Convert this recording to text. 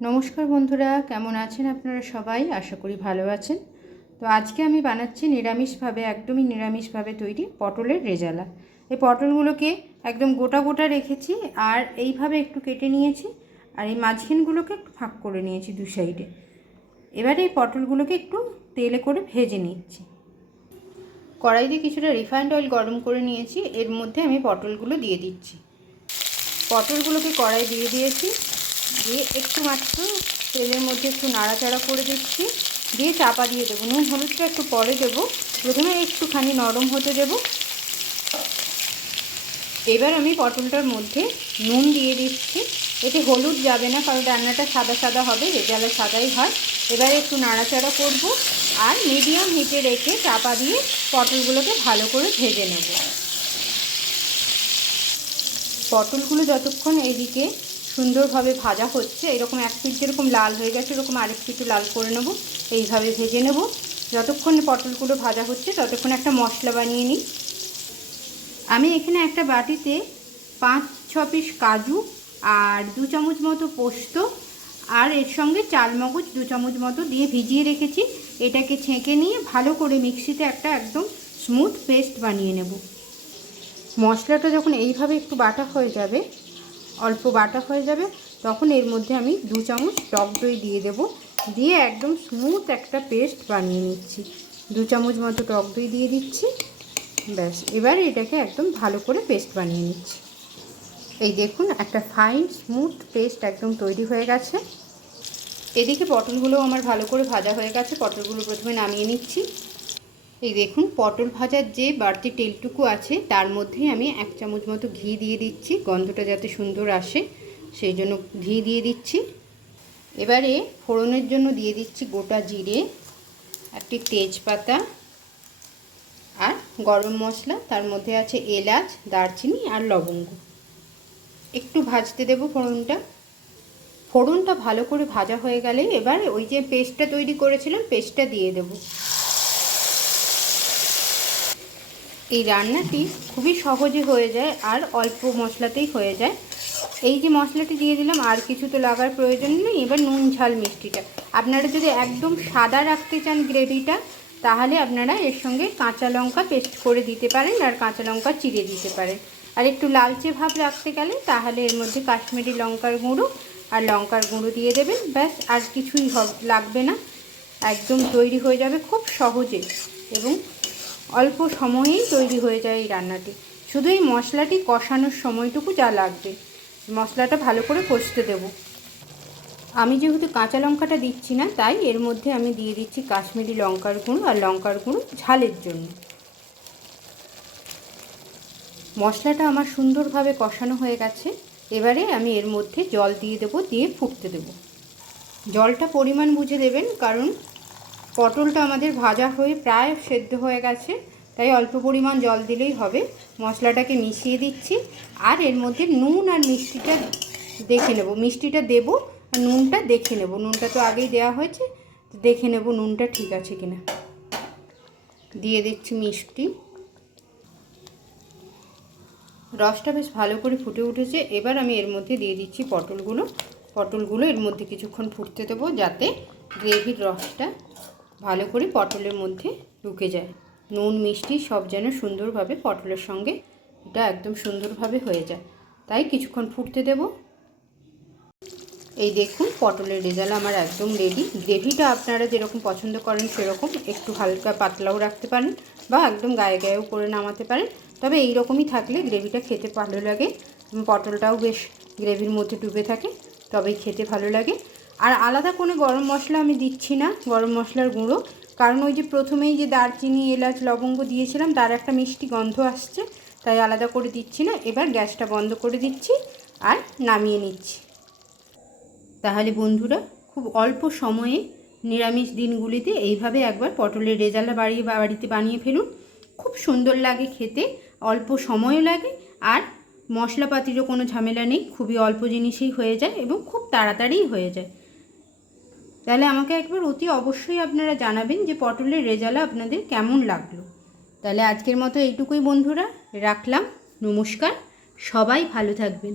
নমস্কার বন্ধুরা, কেমন আছেন আপনারা সবাই? আশা করি ভালো আছেন। তো আজকে আমি বানাচ্ছি নিরামিষভাবে, একদমই নিরামিষভাবে তৈরি পটলের রেজালা। এই পটলগুলোকে একদম গোটা গোটা রেখেছি আর এইভাবে একটু কেটে নিয়েছি আর এই মাঝখানগুলোকে একটু ফাঁক করে নিয়েছি দু সাইডে। এবারে এই পটলগুলোকে একটু তেলে করে ভেজে নিচ্ছি। কড়াইতে কিছুটা রিফাইন্ড অয়েল গরম করে নিয়েছি, এর মধ্যে আমি পটলগুলো দিয়ে দিচ্ছি। পটলগুলোকে কড়াই দিয়ে দিয়েছি। দিয়ে একটু মাত্র তেলের মধ্যে একটু নাড়াচাড়া করে দিচ্ছি। দিয়ে চাপা দিয়ে দেবো। নুন, হলুদটা একটু পরে দেবো। প্রথমে একটুখানি নরম হতে দেব। এবার আমি পটলটার মধ্যে নুন দিয়ে দিচ্ছি। এতে হলুদ যাবে না, কারণ রান্নাটা সাদা সাদা হবে রেজালা সাদাই হয়। এবারে একটু নাড়াচাড়া করব আর মিডিয়াম হিটে রেখে চাপা দিয়ে পটলগুলোকে ভালো করে ভেজে নেব। পটলগুলো যতক্ষণ এদিকে সুন্দরভাবে ভাজা হচ্ছে। এরকম এক পিঠ যেরকম লাল হয়ে গেছে, এরকম আরেক পিঠও লাল করে নেব। এইভাবে ভেজে নেব। যতক্ষণ পটলগুলো ভাজা হচ্ছে, ততক্ষণ একটা মশলা বানিয়ে নিই। আমি এখানে একটা বাটিতে পাঁচ, ছ পিস কাজু আর দু চামচ মতো পোস্ত আর এর সঙ্গে চালমগজ দু চামচ মতো দিয়ে ভিজিয়ে রেখেছি। এটাকে ছেঁকে নিয়ে ভালো করে মিক্সিতে একটা একদম স্মুথ পেস্ট বানিয়ে নেব। মশলাটা যখন এইভাবে একটু বাটা হয়ে যাবে অল্প বাটা হয়ে যাবে, তখন এর মধ্যে আমি দু চামচ টক দই দিয়ে দেব। দিয়ে একদম স্মুথ একটা পেস্ট বানিয়ে নিচ্ছি। দু চামচ মতো টক দই দিয়ে দিচ্ছি। ব্যাস, এবার এটাকে একদম ভালো করে পেস্ট বানিয়ে নিচ্ছি। এই দেখুন, একটা ফাইন স্মুথ পেস্ট একদম তৈরি হয়ে গেছে। এদিকে পটলগুলো আমার ভালো করে ভাজা হয়ে গেছে। পটলগুলো প্রথমে নামিয়ে নিচ্ছি। এই দেখুন, পটল ভাজার যে বাড়তি তেলটুকু আছে, তার মধ্যেই আমি এক চামচ মতো ঘি দিয়ে দিচ্ছি। গন্ধটা যাতে সুন্দর আসে, সেই জন্য ঘি দিয়ে দিচ্ছি। এবারে ফোড়নের জন্য দিয়ে দিচ্ছি গোটা জিরে, একটি তেজপাতা আর গরম মশলা। তার মধ্যে আছে এলাচ, দারচিনি আর লবঙ্গ। একটু ভাজতে দেব ফোড়নটা। ফোড়নটা ভালো করে ভাজা হয়ে গেলে এবার ওই যে পেস্টটা তৈরি করেছিলাম, পেস্টটা দিয়ে দেবো। এই রান্নাটি খুবই সহজে হয়ে যায় আর অল্প মশলাতেই হয়ে যায়। এই যে মশলাটি দিয়ে দিলাম, আর কিছু তো লাগার প্রয়োজন নেই। এবার নুন, ঝাল, মিষ্টিটা। আপনারা যদি একদম সাদা রাখতে চান গ্রেভিটা, তাহলে আপনারা এর সঙ্গে কাঁচা লঙ্কা পেস্ট করে দিতে পারেন আর কাঁচা লঙ্কা চিড়ে দিতে পারেন। আর একটু লালচে ভাব রাখতে গেলে তাহলে এর মধ্যে কাশ্মীরি লঙ্কার গুঁড়ো আর লঙ্কার গুঁড়ো দিয়ে দেবেন। ব্যাস, আর কিছুই লাগবে না। একদম তৈরি হয়ে যাবে খুব সহজে। এবং অল্প সময়েই তৈরি হয়ে যায় এই রান্নাটি। শুধু এই মশলাটি কষানোর সময়টুকু যা লাগবে। মশলাটা ভালো করে কষতে দেব। আমি যেহেতু কাঁচা লঙ্কাটা দিচ্ছি না, তাই এর মধ্যে আমি দিয়ে দিচ্ছি কাশ্মীরি লঙ্কার গুঁড়ো আর লঙ্কার গুঁড়ো ঝালের জন্য। মশলাটা আমার সুন্দরভাবে কষানো হয়ে গেছে। এবারে আমি এর মধ্যে জল দিয়ে দেবো, দিয়ে ফুটতে দেব। জলটা পরিমাণ বুঝে দেবেন, কারণ পটলটা আমাদের ভাজা হয়ে প্রায় সেদ্ধ হয়ে গেছে, তাই অল্প পরিমাণ জল দিলেই হবে। মশলাটাকে মিশিয়ে দিচ্ছি, আর এর মধ্যে নুন আর মিষ্টিটা দেখে নেব। মিষ্টিটা দেব আর নুনটা দেখে নেব। নুনটা তো আগেই দেওয়া হয়েছে দেখে নেব নুনটা ঠিক আছে কিনা। দিয়ে দিচ্ছি মিষ্টি। রসটা বেশ ভালো করে ফুটে উঠেছে। এবার আমি এর মধ্যে দিয়ে দিচ্ছি পটলগুলো। পটলগুলো এর মধ্যে কিছুক্ষণ ফুটতে দেবো, যাতে গ্রেভির রসটা ভালো করে পটলের মধ্যে ঢুকে যায়। নুন, মিষ্টি সব যেন সুন্দরভাবে পটলের সঙ্গে এটা একদম সুন্দরভাবে হয়ে যায়। তাই কিছুক্ষণ ফুটতে দেব। এই দেখুন, পটলের রেজাল্ট আমার একদম রেডি গ্রেভিটা আপনারা যেরকম পছন্দ করেন সেরকম একটু হালকা পাতলাও রাখতে পারেন বা একদম গায়ে গায়েও করে নামাতে পারেন। তবে এই রকমই থাকলে গ্রেভিটা খেতে ভালো লাগে। পটলটাও বেশ গ্রেভির মধ্যে ডুবে থাকে, তবেই খেতে ভালো লাগে। আর আলাদা কোনো গরম মশলা আমি দিচ্ছি না, গরম মশলার গুঁড়ো। কারণ ওই যে প্রথমেই যে দারচিনি, এলাচ, লবঙ্গ দিয়েছিলাম, তার একটা মিষ্টি গন্ধ আসছে, তাই আলাদা করে দিচ্ছি না। এবার গ্যাসটা বন্ধ করে দিচ্ছি আর নামিয়ে নিচ্ছি। তাহলে বন্ধুরা, খুব অল্প সময়ে নিরামিষ দিনগুলিতে এইভাবে একবার পটলের রেজালা বাড়িয়ে বাড়িতে বানিয়ে ফেলুন। খুব সুন্দর লাগে খেতে, অল্প সময়ও লাগে আর মশলাপাতিরও কোনো ঝামেলা নেই। খুবই অল্প জিনিসেই হয়ে যায় এবং খুব তাড়াতাড়িই হয়ে যায়। তাহলে আমাকে একবার অতি অবশ্যই আপনারা জানাবেন যে পটলের রেজালা আপনাদের কেমন লাগল। তাহলে আজকের মতো এইটুকুই বন্ধুরা, রাখলাম, নমস্কার, সবাই ভালো থাকবেন।